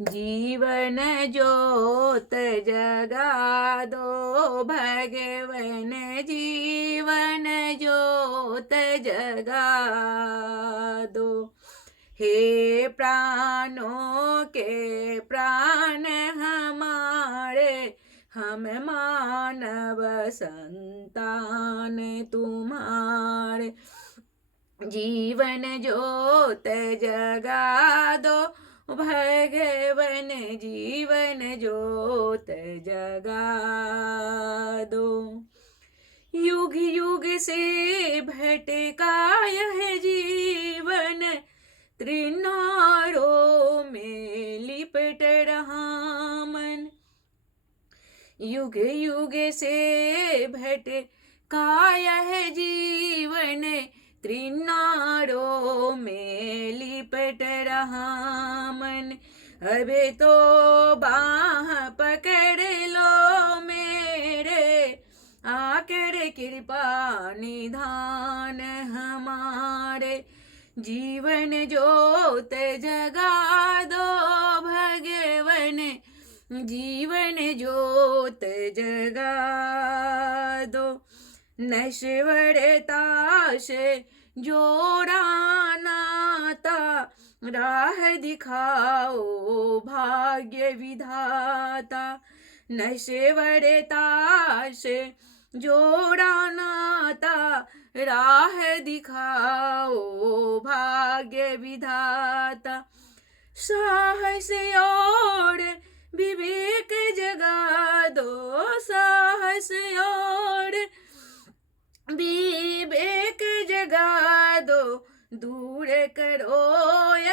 जीवन ज्योत जगा दो भगवन, जीवन ज्योत जगा दो। हे प्राणों के प्राण हमारे, हम मानव संतान तुम्हारे। जीवन ज्योत जगा दो भगवन, जीवन ज्योत जगा दो। युग युग से भटका यह जीवन, त्रिनारों में लिपट रहा मन। युग युग से भटका यह जीवन, त्रिनारों में लिपट रहा मन। अबे तो बाह पकड़ लो मेरे, आकर कृपा निधान हमारे। जीवन ज्योत जगा दो भगवन, जीवन ज्योत जगा दो। नश्वरता से जोड़ा नाता, राह दिखाओ भाग्य विधाता। नश्वरता से जोड़ा नाता, राह दिखाओ भाग्य विधाता। साहस और विवेक जगा दो, साहस और विवेक जगा दो। दूर करो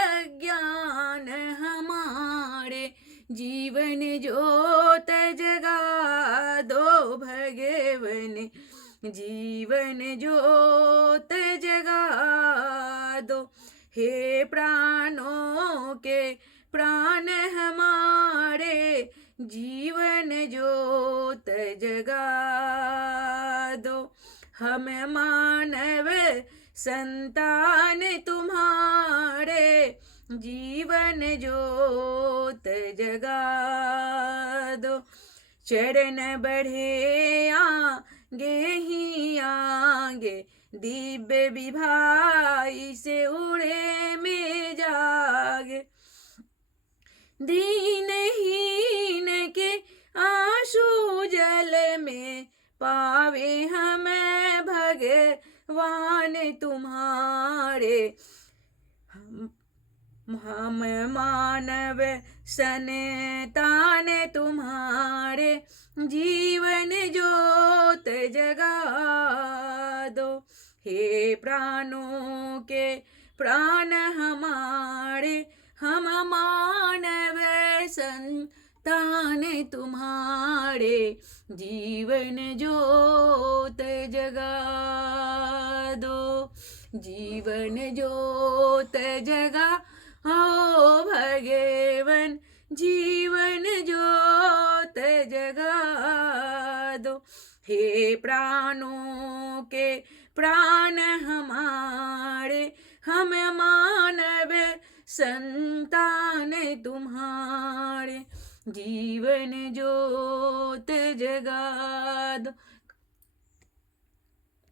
अज्ञान हमारे, जीवन ज्योत जगा दो भगवन, जीवन ज्योत जगा दो। हे प्राणों के प्राण हमारे, जीवन ज्योत जगा दो। हम मानव संतान तुम्हारे, जीवन ज्योत जगा दो। चरण बढ़े आगे ही आगे, दिव्य विभाई से उड़े में जागे। दीनहीन के आंसू जल में पावे हमें भगवान तुम्हारे। हम मानव संतान तुम्हारे, जीवन ज्योत जगा दो। हे प्राणों के प्राण हमारे, हम मानव संतान तुम्हारे, जीवन ज्योत जगा दो। जीवन ज्योत जगा हो भगवन, जीवन ज्योत जगा दो। हे प्राणों के प्राण हमारे, हम मानव संतान तुम्हारे, जीवन ज्योत जगा दो।